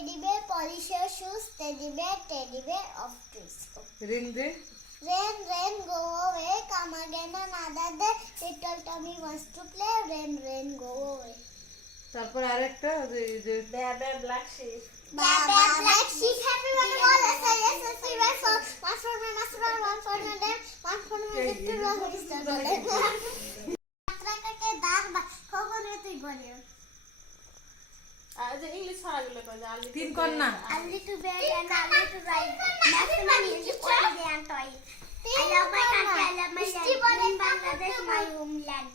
teddy bear, polish your shoes, teddy bear off to school. Rain, go away, come again another day. Little Tommy wants to play, rain, go away. তারপর আরেকটা যে bear black sheep. Black sheep, happy one of all, S-I-S-S-E, one for my master, one for my dad, one for my sister, one for my sister. মাত্রাটাকে দাগ বা কখনো তুই বলিও যে English ছাড়াগুলো কই যে তিন কন্যা only to bear and only to ride maximum is all day and toy I love my country I love my land in Bangladesh my homeland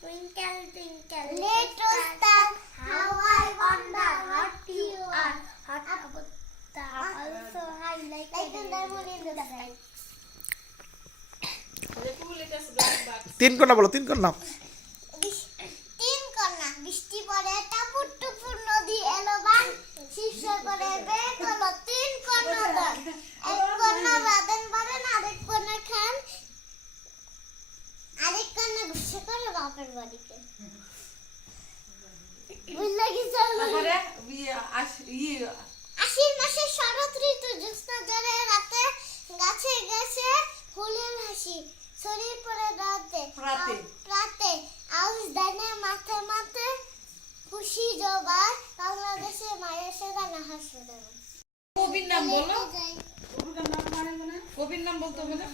twinkle twinkle little star how I wonder what you are hot about the also high like the moon in the sky তিন কন্যা বলো তিন কন্যা বৃষ্টি পড়ে টাপুর টুপুর নদী এলো বান শীর্ষে পড়ে বেগ হলো তিন কন্যা দান এক কন্যা বাঁধেন বাঁধেন আরেক কন্যা খান আরেক কন্যা গুছে করে বাপের বাড়িতে বুঝলে কি তারপরে আশ্বিন মাসের শরৎ ঋতু জ্যোৎস্না ঝরে রাতে গাছে গাছে ফুলের হাসি শরীর পরে রাতে আউশ দানে মাথে মাথে খুশি জবার বাংলাদেশে মায়ের সে গানা হাসে দেবে কবির নাম বলো কবির নাম বলতে হবে না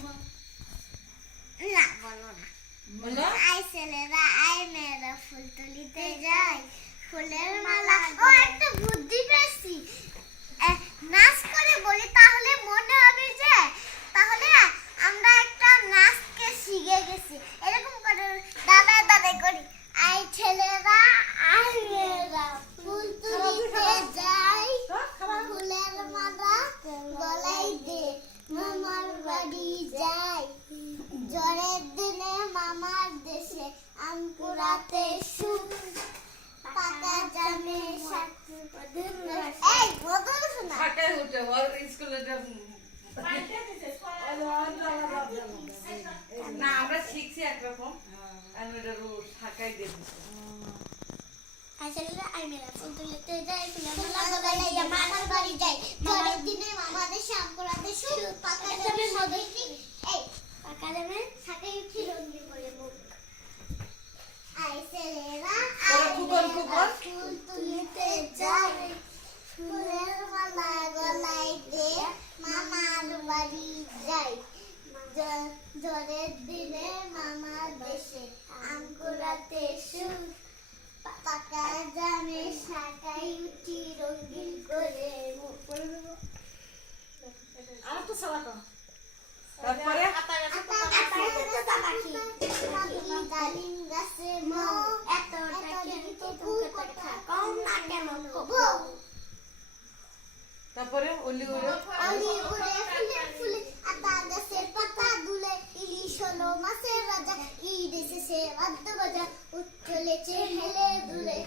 বলো না বলো আই ছেলেরা আই মেয়েরা ফুল তুলিতে যাই ফুলের মালা ও একটা বুদ্ধি পেয়েছি নাচ করে বলি তাহলে মনে হবে যে তাহলে আমরা একটা নাচকে শিখে গেছি এরকম করে দাদা করি আই ছেলেরা আই মেয়েরা ফুল তুলিতে যাই ফুলের মালা গলায় দে মামার বাড়ি যাই জ্বরের দিনে মামার দেশে আম কুড়াতে সুখ পাকা জামে এই বদল শোনা ঢাকায় উঠে ওর স্কুলে না আমরা শিখছি একরকম আমি এটা ঢাকায় দিয়ে আসলে আই মেরা ফুল তুলিতে যাই ফুলের মালা গলায় দে মামার বাড়ি যাই জ্বরের দিনে মামার দেশে আম কুড়াতে সুখ পাকা জামে মধুটি এই পাকা জামে ঢাকায় উঠি রঙিন করে মুখ আই ছেলেরা ফুল তুলিতে যাই ফুলের মালা গলায় দে মামার বাড়ি যাই জ্বরের দিনে মামার দেশে আম কুড়াতে সুখ পাকা জামে ঢাকায় উঠি রঙিন করে মুখ আর তো সালাতো তারপরে ডালিম গাছে মৌ এতটা কিন্তু কথা কম না কেন কব তারপরে অলি উড়ে ফুলে ফুলে আতা গাছের পাতা দুলে ইলিশ হলো মাছের রাজা ঈদ এসেছে বাদ্য বাজা উচ্ছলেছে হেলে দুলে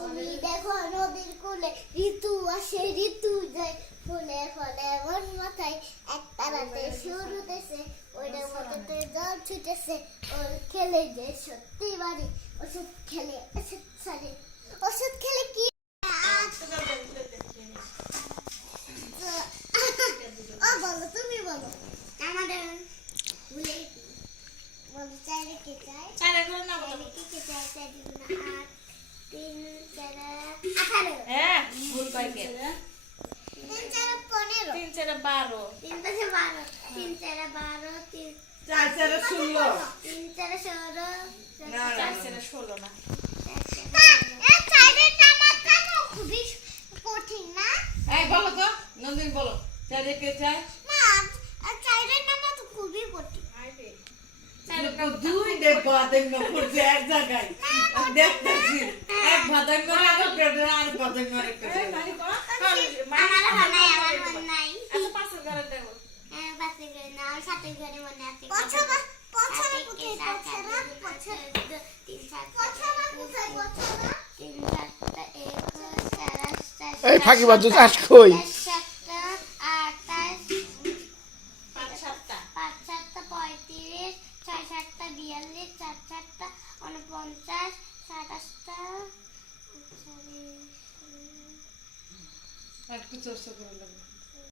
অলি দেখো নদীর কূলে ঋতু আসে ঋতু যায় ফুলে ফলে মন মাথায় একটা রাতে শুরু দেশে ওইটা মতো জল ছুটেছে ওর খেলে যে সত্যি বাড়ি ওষুধ খেলে ওষুধ খেলে কি ও বলো তুমি বলো আমাদের ভুলে বলো চাই রেখে চাই চাইলে করে না বলো রেখে চাই চাই দিব না 8 3 4 18 হ্যাঁ ভুল কয়কে 3 4 15 3 4 12 3 4 12 3 4 12 3 চার চারে 16 3 4 16 না 4 4 16 না এই চাইরে টামাটা না খুবই কঠিন না এই বলো তো নন্দিন বলো চারে কে চাই না চাইরে নামা তো খুবই কঠিন দুই দেখ বাদাম না পড়ছে এক জায়গায় দেখতেছি এক বাদাম করে আর পেটে আর বাদাম করে আমার মনে নাই আচ্ছা পাশের ঘরে দেখো হ্যাঁ বাসে গেলে না সাথে ঘরে মনে আছে পছবা কোথায় পছরা পছরা 3 7 পছরা কোথায় পছরা 3 7 1 4 এই ফাঁকি বাজু চাষ কই 7 8 5 7টা 5 7 35 6 7 42 4 7 49 7 8 একটু চর্চা করে লাগবে